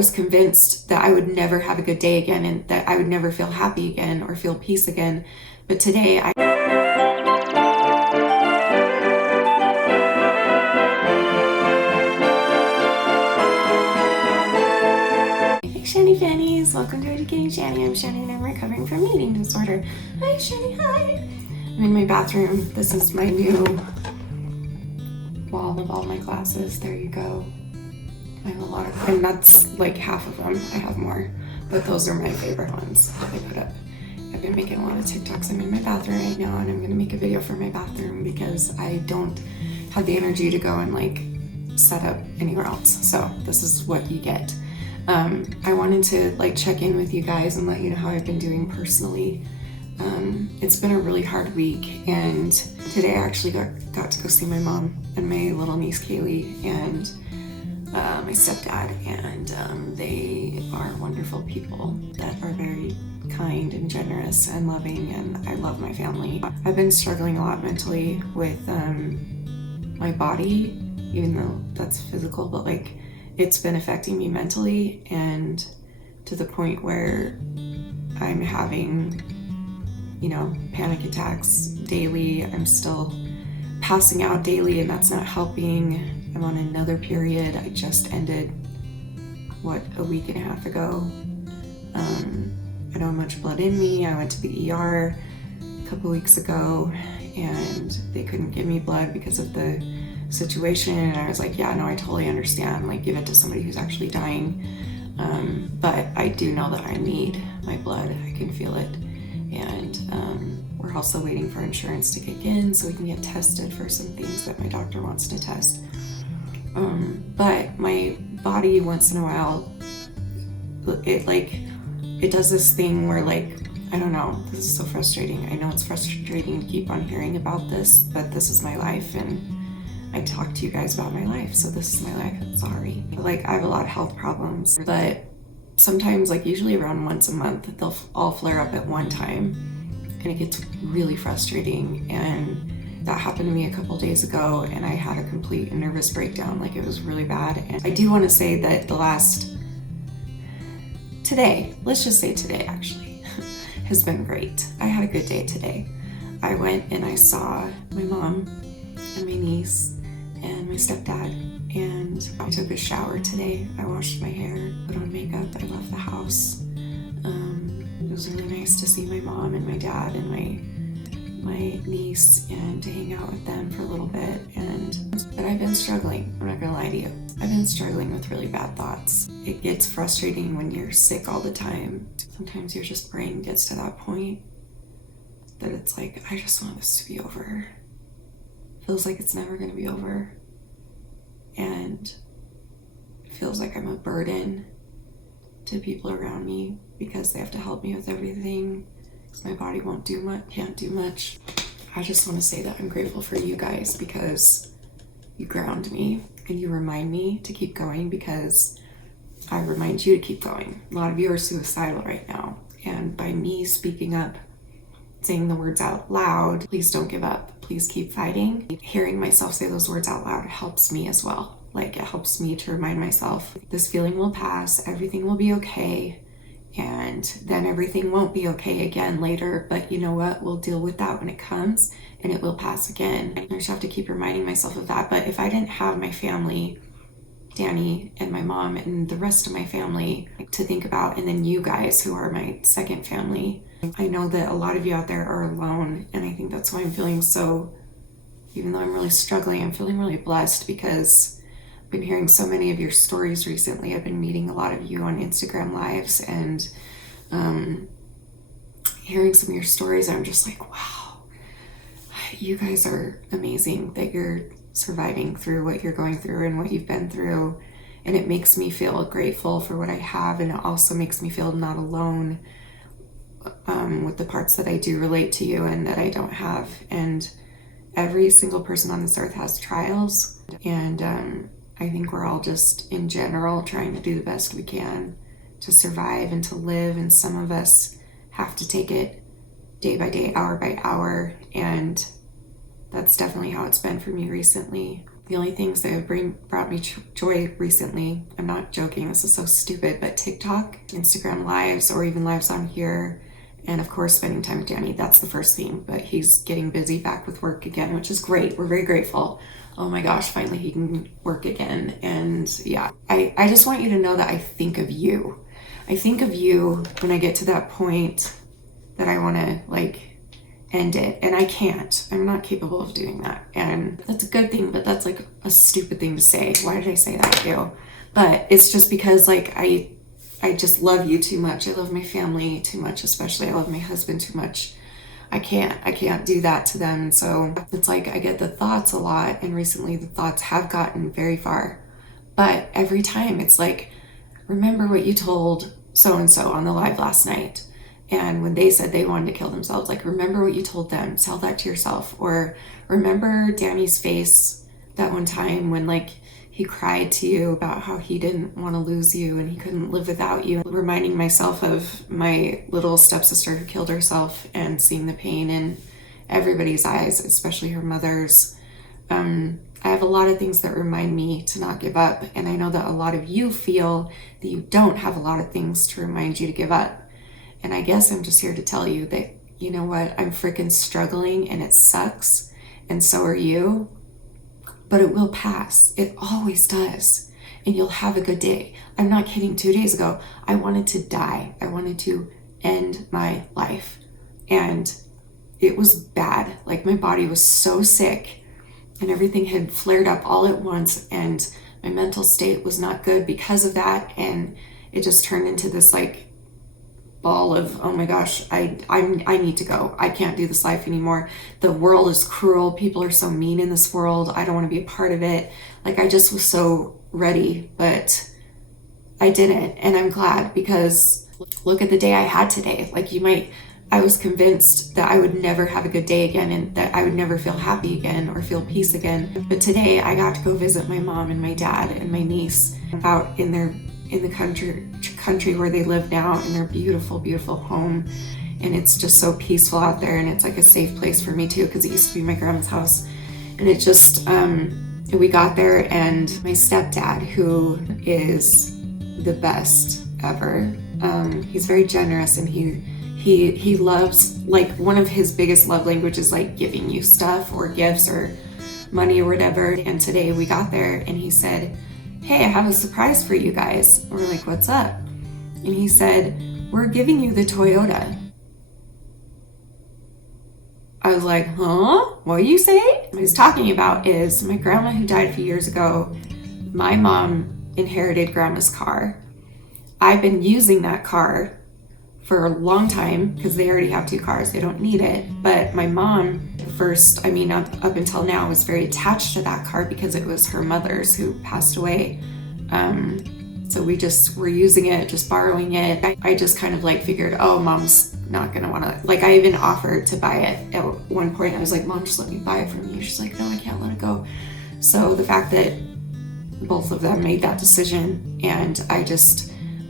was convinced that I would never have a good day again and that I would never feel happy again or feel peace again. But today Hey, Shani Fannies, welcome to Educating Shani. I'm Shani and I'm recovering from eating disorder. Hi Shani, hi. I'm in my bathroom. This is my new wall of all my glasses. There you go. I have a lot of, and that's like half of them. I have more, but those are my favorite ones that I put up. I've been making a lot of TikToks. I'm in my bathroom right now and I'm gonna make a video for my bathroom because I don't have the energy to go and like set up anywhere else. So this is what you get. I wanted to like check in with you guys and let you know how I've been doing personally. It's been a really hard week, and today I actually got to go see my mom and my little niece Kaylee and my stepdad, and they are wonderful people that are very kind and generous and loving, and I love my family. I've been struggling a lot mentally with my body, even though that's physical, but like it's been affecting me mentally, and to the point where I'm having, you know, panic attacks daily. I'm still passing out daily, and that's not helping. I'm on another period. I just ended, a week and a half ago. I don't have much blood in me. I went to the ER a couple weeks ago and they couldn't give me blood because of the situation. And I was like, yeah, no, I totally understand. Like, give it to somebody who's actually dying. But I do know that I need my blood. I can feel it. And we're also waiting for insurance to kick in so we can get tested for some things that my doctor wants to test. But my body once in a while, it does this thing where like, I don't know, this is so frustrating. I know it's frustrating to keep on hearing about this, but this is my life and I talk to you guys about my life. So this is my life, I'm sorry. Like, I have a lot of health problems, but sometimes, like usually around once a month, they'll all flare up at one time and it gets really frustrating. And that happened to me a couple days ago and I had a complete nervous breakdown. Like, it was really bad. And I do want to say that today, let's just say today actually, has been great. I had a good day today. I went and I saw my mom and my niece and my stepdad, and I took a shower today. I washed my hair, put on makeup, I left the house. It was really nice to see my mom and my dad and my niece and to hang out with them for a little bit. But I've been struggling, I'm not gonna lie to you. I've been struggling with really bad thoughts. It gets frustrating when you're sick all the time. Sometimes your just brain gets to that point that it's like, I just want this to be over. Feels like it's never gonna be over. And it feels like I'm a burden to people around me because they have to help me with everything because my body can't do much. I just want to say that I'm grateful for you guys because you ground me and you remind me to keep going because I remind you to keep going. A lot of you are suicidal right now, and by me speaking up, saying the words out loud, please don't give up, please keep fighting. Hearing myself say those words out loud helps me as well. Like, it helps me to remind myself this feeling will pass, everything will be okay, and then everything won't be okay again later, but you know what, we'll deal with that when it comes and it will pass again. I just have to keep reminding myself of that. But if I didn't have my family, Danny and my mom and the rest of my family to think about, and then you guys who are my second family, I know that a lot of you out there are alone, and I think that's why I'm feeling so, even though I'm really struggling, I'm feeling really blessed because I've been hearing so many of your stories recently. I've been meeting a lot of you on Instagram lives and hearing some of your stories. I'm just like, wow, you guys are amazing that you're surviving through what you're going through and what you've been through. And it makes me feel grateful for what I have, and it also makes me feel not alone with the parts that I do relate to you and that I don't have. And every single person on this earth has trials, and I think we're all just in general trying to do the best we can to survive and to live, and some of us have to take it day by day, hour by hour, and that's definitely how it's been for me recently. The only things that have brought me joy recently, I'm not joking, this is so stupid, but TikTok, Instagram lives, or even lives on here, and of course spending time with Danny. That's the first thing, but he's getting busy back with work again, which is great. We're very grateful. Oh my gosh, finally he can work again. And yeah, I just want you to know that I think of you. I think of you when I get to that point that I want to like end it, and I can't. I'm not capable of doing that, and that's a good thing, but that's like a stupid thing to say. Why did I say that to you? But it's just because like I just love you too much. I love my family too much, especially I love my husband too much. I can't do that to them. And so it's like I get the thoughts a lot, and recently the thoughts have gotten very far. But every time it's like, remember what you told so and so on the live last night. And when they said they wanted to kill themselves, like, remember what you told them, tell that to yourself. Or remember Danny's face that one time when like he cried to you about how he didn't want to lose you and he couldn't live without you. Reminding myself of my little stepsister who killed herself and seeing the pain in everybody's eyes, especially her mother's. I have a lot of things that remind me to not give up. And I know that a lot of you feel that you don't have a lot of things to remind you to give up. And I guess I'm just here to tell you that, you know what, I'm freaking struggling and it sucks. And so are you. But it will pass. It always does. And you'll have a good day. I'm not kidding. 2 days ago, I wanted to die. I wanted to end my life. And it was bad. Like my body was so sick and everything had flared up all at once. And my mental state was not good because of that. And it just turned into this like ball of, oh my gosh, I need to go. I can't do this life anymore. The world is cruel. People are so mean in this world. I don't want to be a part of it. Like I just was so ready, but I didn't. And I'm glad, because look at the day I had today. Like I was convinced that I would never have a good day again and that I would never feel happy again or feel peace again. But today I got to go visit my mom and my dad and my niece out in the country where they live now, in their beautiful home. And it's just so peaceful out there, and it's like a safe place for me too, because it used to be my grandma's house. And it just we got there, and my stepdad, who is the best ever, he's very generous, and he loves, like, one of his biggest love languages, like giving you stuff or gifts or money or whatever. And today we got there and he said, hey, I have a surprise for you guys. We're like, what's up? And he said, we're giving you the Toyota. I was like, huh? What are you saying? What he's talking about is my grandma, who died a few years ago. My mom inherited grandma's car. I've been using that car for a long time because they already have 2 cars. They don't need it. But my mom, up until now, was very attached to that car because it was her mother's, who passed away. So we just were using it, just borrowing it. I just kind of like figured, oh, mom's not gonna wanna, like, I even offered to buy it at one point. I was like, mom, just let me buy it from you. She's like, no, I can't let it go. So the fact that both of them made that decision, and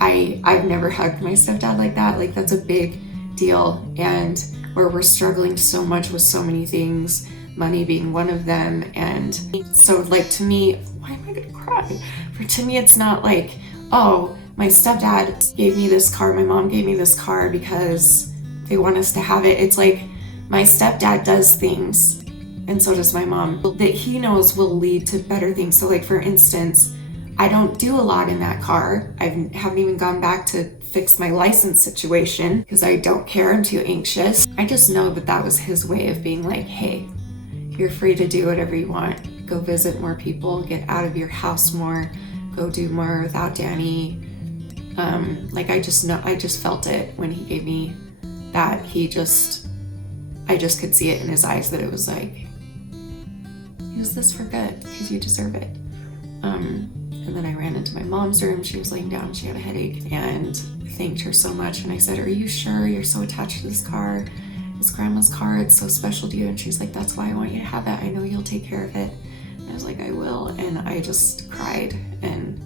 I've never hugged my stepdad like that. Like, that's a big deal. And where we're struggling so much with so many things, money being one of them. And so, like, to me, why am I gonna cry? To me, it's not like, oh, my stepdad gave me this car, my mom gave me this car because they want us to have it. It's like my stepdad does things, and so does my mom, that he knows will lead to better things. So, like, for instance, I don't do a lot in that car. I haven't even gone back to fix my license situation because I don't care. I'm too anxious. I just know that that was his way of being like, hey, you're free to do whatever you want. Go visit more people, get out of your house more, go do more without Danny. I just felt it when he gave me that. I just could see it in his eyes that it was like, use this for good because you deserve it. And then I ran into my mom's room. She was laying down, she had a headache, and thanked her so much. And I said, are you sure you're so attached to this car? It's grandma's car, it's so special to you. And she's like, that's why I want you to have it. I know you'll take care of it. And I was like, I will. And I just cried. And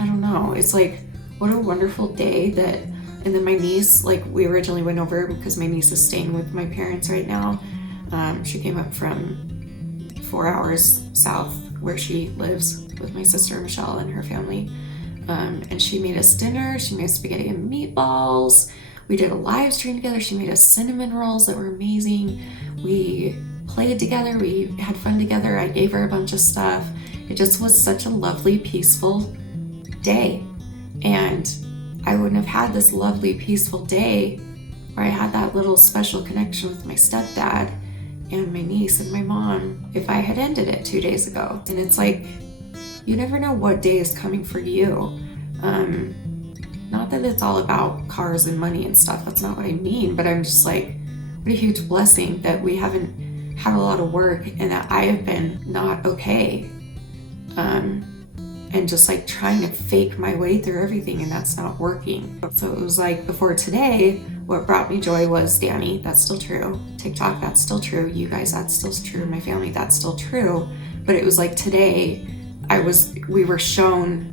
I don't know, it's like, what a wonderful day that, and then my niece, like, we originally went over because my niece is staying with my parents right now. She came up from 4 hours south where she lives with my sister Michelle and her family. And she made us dinner. She made spaghetti and meatballs. We did a live stream together. She made us cinnamon rolls that were amazing. We played together. We had fun together. I gave her a bunch of stuff. It just was such a lovely, peaceful day. And I wouldn't have had this lovely, peaceful day where I had that little special connection with my stepdad and my niece and my mom if I had ended it 2 days ago. And it's like, you never know what day is coming for you. Not that it's all about cars and money and stuff. That's not what I mean. But I'm just like, what a huge blessing that we haven't had a lot of work and that I have been not okay. And just like trying to fake my way through everything, and that's not working. So it was like before today, what brought me joy was Danny, that's still true. TikTok, that's still true. You guys, that's still true. My family, that's still true. But it was like today, we were shown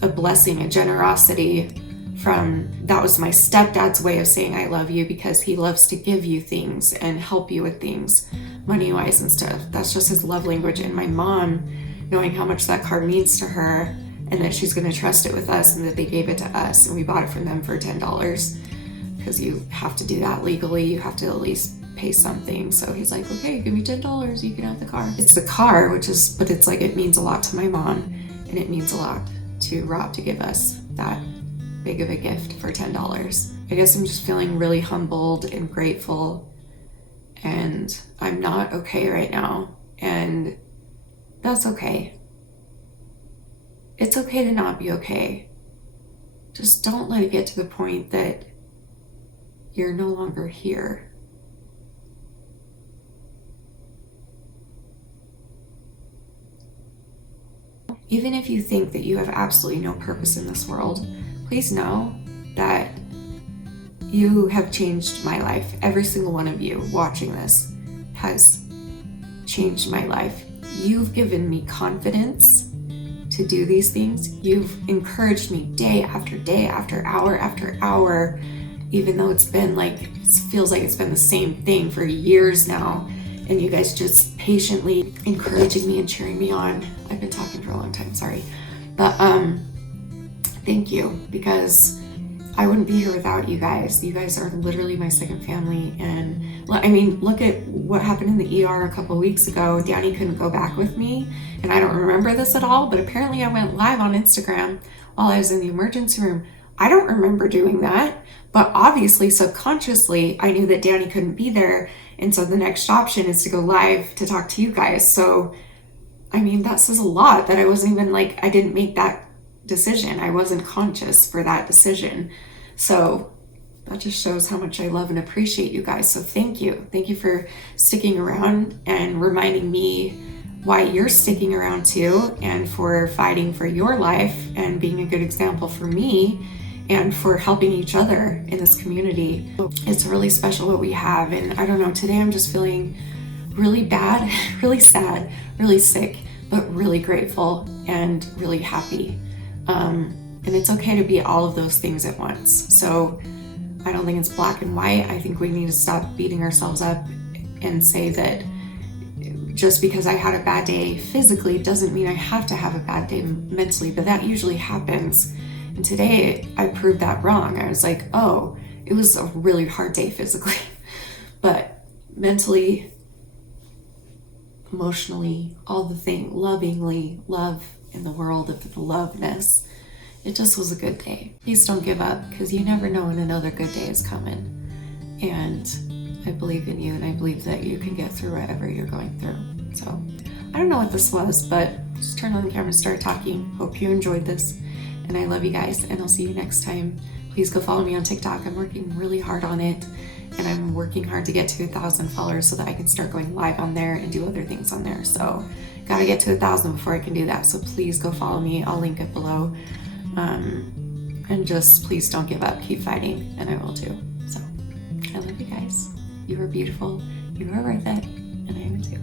a blessing, a generosity that was my stepdad's way of saying I love you, because he loves to give you things and help you with things, money-wise and stuff. That's just his love language. And my mom, knowing how much that card means to her and that she's going to trust it with us, and that they gave it to us and we bought it from them for $10, because you have to do that legally. You have to at least pay something. So he's like, okay, give me $10, you can have the car. It's the car, but it's like, it means a lot to my mom, and it means a lot to Rob to give us that big of a gift for $10. I guess I'm just feeling really humbled and grateful, and I'm not okay right now, and that's okay. It's okay to not be okay. Just don't let it get to the point that you're no longer here. Even if you think that you have absolutely no purpose in this world, please know that you have changed my life. Every single one of you watching this has changed my life. You've given me confidence to do these things. You've encouraged me day after day, after hour, even though it feels like it's been the same thing for years now. And you guys just patiently encouraging me and cheering me on. I've been talking for a long time, sorry. But thank you, because I wouldn't be here without you guys. You guys are literally my second family. And I mean, look at what happened in the ER a couple of weeks ago. Danny couldn't go back with me, and I don't remember this at all, but apparently I went live on Instagram while I was in the emergency room. I don't remember doing that, but obviously subconsciously I knew that Danny couldn't be there, and so the next option is to go live to talk to you guys. So I mean, that says a lot that I wasn't even I didn't make that decision. I wasn't conscious for that decision. So that just shows how much I love and appreciate you guys. So thank you. Thank you for sticking around and reminding me why you're sticking around too, and for fighting for your life and being a good example for me, and for helping each other in this community. It's really special what we have. And I don't know, today I'm just feeling really bad, really sad, really sick, but really grateful and really happy. And it's okay to be all of those things at once. So I don't think it's black and white. I think we need to stop beating ourselves up and say that just because I had a bad day physically doesn't mean I have to have a bad day mentally, but that usually happens. And today I proved that wrong. I was like, oh, it was a really hard day physically, but mentally, emotionally, all the things, lovingly, love in the world of the loveness, it just was a good day. Please don't give up, because you never know when another good day is coming. And I believe in you, and I believe that you can get through whatever you're going through. So I don't know what this was, but just turn on the camera and start talking. Hope you enjoyed this, and I love you guys, and I'll see you next time. Please go follow me on TikTok. I'm working really hard on it, and I'm working hard to get to 1,000 followers so that I can start going live on there and do other things on there. So gotta get to 1,000 before I can do that. So please go follow me. I'll link it below. And just please don't give up. Keep fighting, and I will too. So I love you guys. You are beautiful. You are worth it, and I am too.